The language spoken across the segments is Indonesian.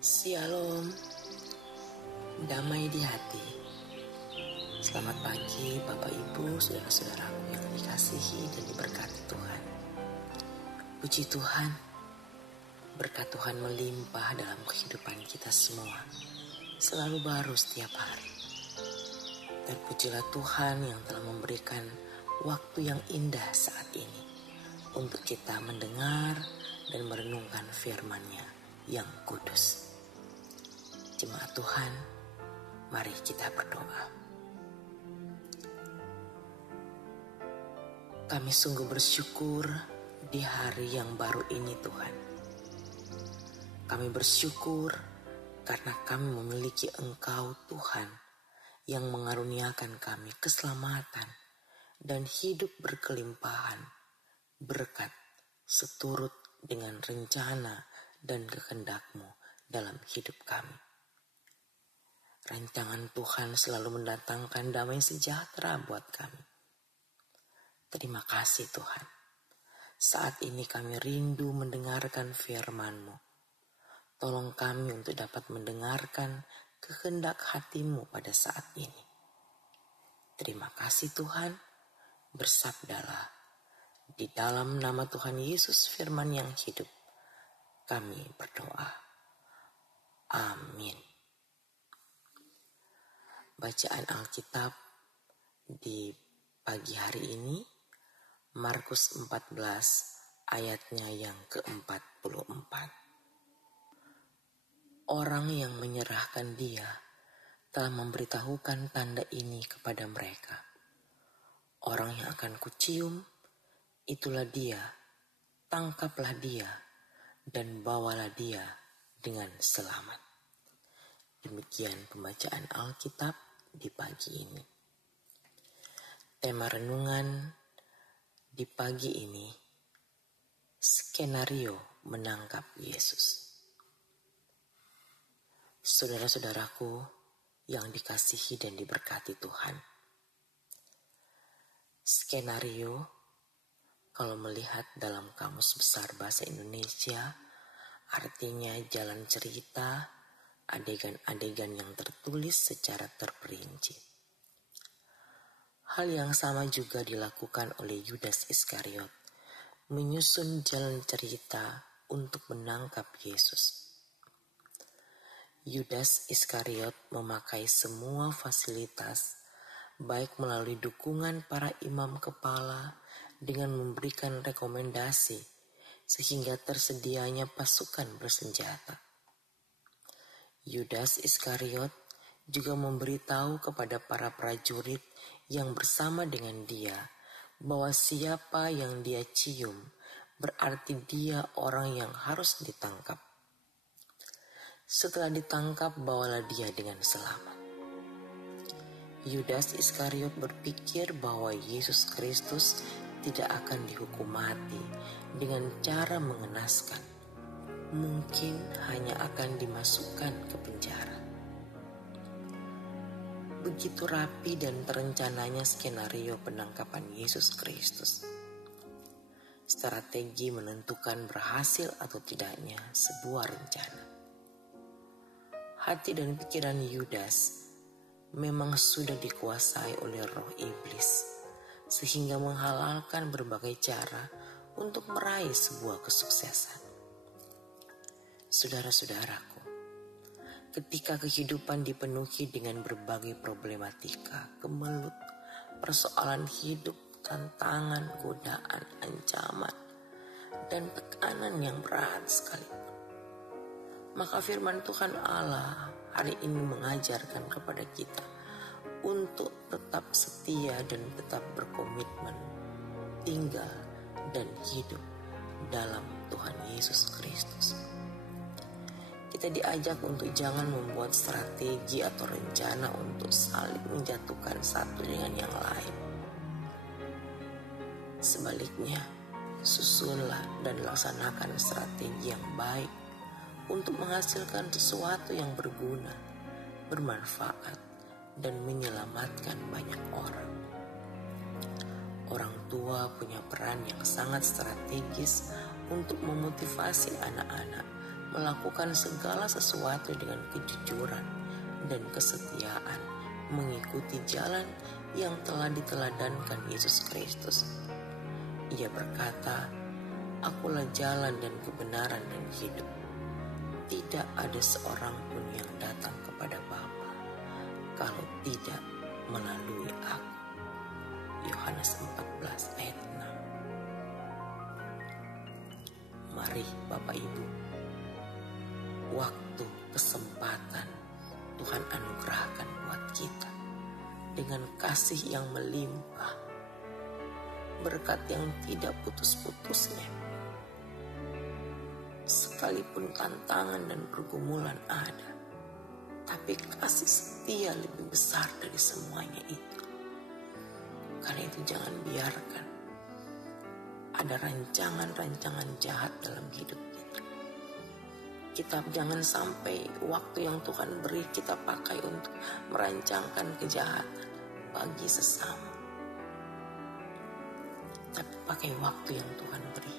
Shalom, damai di hati. Selamat pagi Bapak Ibu, saudara-saudaraku yang dikasihi dan diberkati Tuhan. Puji Tuhan, berkat Tuhan melimpah dalam kehidupan kita semua, selalu baru setiap hari. Terpujilah Tuhan yang telah memberikan waktu yang indah saat ini untuk kita mendengar dan merenungkan firman-Nya yang kudus. Jemaat Tuhan, mari kita berdoa. Kami sungguh bersyukur di hari yang baru ini Tuhan. Kami bersyukur karena kami memiliki Engkau Tuhan yang mengaruniakan kami keselamatan dan hidup berkelimpahan berkat seturut dengan rencana dan kehendak-Mu dalam hidup kami. Rancangan Tuhan selalu mendatangkan damai sejahtera buat kami. Terima kasih Tuhan. Saat ini kami rindu mendengarkan firman-Mu. Tolong kami untuk dapat mendengarkan kehendak hati-Mu pada saat ini. Terima kasih Tuhan. Bersabdalah. Di dalam nama Tuhan Yesus firman yang hidup, kami berdoa. Amin. Bacaan Alkitab di pagi hari ini, Markus 14 ayatnya yang ke-44. Orang yang menyerahkan Dia telah memberitahukan tanda ini kepada mereka. Orang yang akan kucium, itulah Dia, tangkaplah Dia, dan bawalah Dia dengan selamat. Demikian pembacaan Alkitab di pagi ini. Tema renungan di pagi ini, skenario menangkap Yesus. Saudara-saudaraku yang dikasihi dan diberkati Tuhan. Skenario, kalau melihat dalam Kamus Besar Bahasa Indonesia, artinya jalan cerita, adegan-adegan yang tertulis secara terperinci. Hal yang sama juga dilakukan oleh Yudas Iskariot, menyusun jalan cerita untuk menangkap Yesus. Yudas Iskariot memakai semua fasilitas, baik melalui dukungan para imam kepala dengan memberikan rekomendasi, sehingga tersedianya pasukan bersenjata. Yudas Iskariot juga memberitahu kepada para prajurit yang bersama dengan dia bahwa siapa yang dia cium berarti dia orang yang harus ditangkap. Setelah ditangkap, bawalah dia dengan selamat. Yudas Iskariot berpikir bahwa Yesus Kristus tidak akan dihukum mati dengan cara mengenaskan. Mungkin hanya akan dimasukkan ke penjara. Begitu rapi dan terencananya skenario penangkapan Yesus Kristus. Strategi menentukan berhasil atau tidaknya sebuah rencana. Hati dan pikiran Yudas memang sudah dikuasai oleh roh iblis, sehingga menghalalkan berbagai cara untuk meraih sebuah kesuksesan. Saudara-saudaraku, ketika kehidupan dipenuhi dengan berbagai problematika, kemelut, persoalan hidup, tantangan, godaan, ancaman, dan tekanan yang berat sekalipun, maka firman Tuhan Allah hari ini mengajarkan kepada kita untuk tetap setia dan tetap berkomitmen tinggal dan hidup dalam Tuhan Yesus Kristus. Kita diajak untuk jangan membuat strategi atau rencana untuk saling menjatuhkan satu dengan yang lain. Sebaliknya, susunlah dan laksanakan strategi yang baik untuk menghasilkan sesuatu yang berguna, bermanfaat, dan menyelamatkan banyak orang. Orang tua punya peran yang sangat strategis untuk memotivasi anak-anak melakukan segala sesuatu dengan kejujuran dan kesetiaan, mengikuti jalan yang telah diteladankan Yesus Kristus. Ia berkata, "Akulah jalan dan kebenaran dan hidup. Tidak ada seorang pun yang datang kepada Bapa kalau tidak melalui aku." Yohanes 14 ayat 6. Mari Bapak Ibu, waktu, kesempatan Tuhan anugerahkan buat kita dengan kasih yang melimpah, berkat yang tidak putus-putusnya. Sekalipun tantangan dan pergumulan ada, tapi kasih setia lebih besar dari semuanya itu. Karena itu jangan biarkan ada rancangan-rancangan jahat dalam hidup kita. Kita jangan sampai waktu yang Tuhan beri kita pakai untuk merancangkan kejahatan bagi sesama. Tapi pakai waktu yang Tuhan beri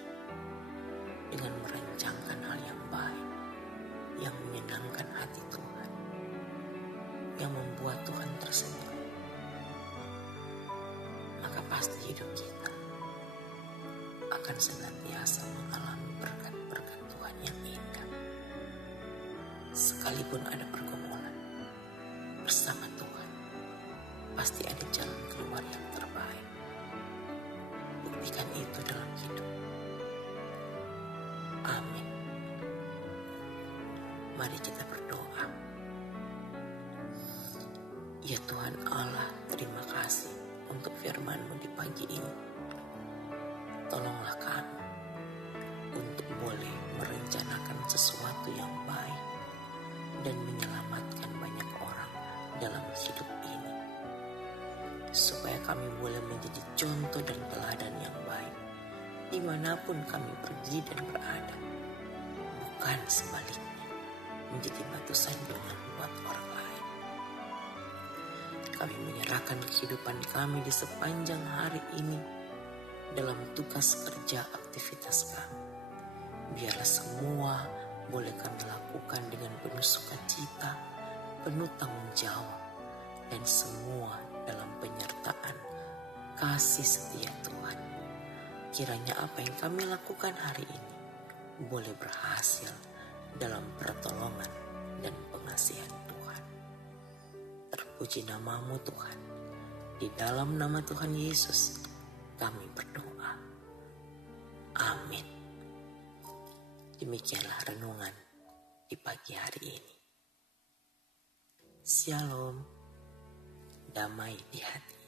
dengan merancangkan hal yang baik, yang menyenangkan hati Tuhan, yang membuat Tuhan tersenyum. Maka pasti hidup kita akan senantiasa mengalami berkat-berkat Tuhan yang indah. Sekalipun ada pergumulan, bersama Tuhan pasti ada jalan keluar yang terbaik. Buktikan itu dalam hidup. Amin. Mari kita berdoa. Ya Tuhan Allah, terima kasih untuk firman-Mu di pagi ini. Tolonglah kami untuk boleh merencanakan sesuatu yang baik dan menyelamatkan banyak orang dalam hidup ini. Supaya kami boleh menjadi contoh dan teladan yang baik dimanapun kami pergi dan berada. Bukan sebaliknya, menjadi batu sandungan buat orang lain. Kami menyerahkan kehidupan kami di sepanjang hari ini dalam tugas kerja aktivitas kami. Biarlah semua boleh kami lakukan dengan penuh sukacita, penuh tanggung jawab, dan semua dalam penyertaan kasih setia Tuhan. Kiranya apa yang kami lakukan hari ini boleh berhasil dalam pertolongan dan pengasihan Tuhan. Terpuji nama-Mu Tuhan. Di dalam nama Tuhan Yesus kami berdoa. Amin. Demikianlah renungan di pagi hari ini. Shalom, damai di hati.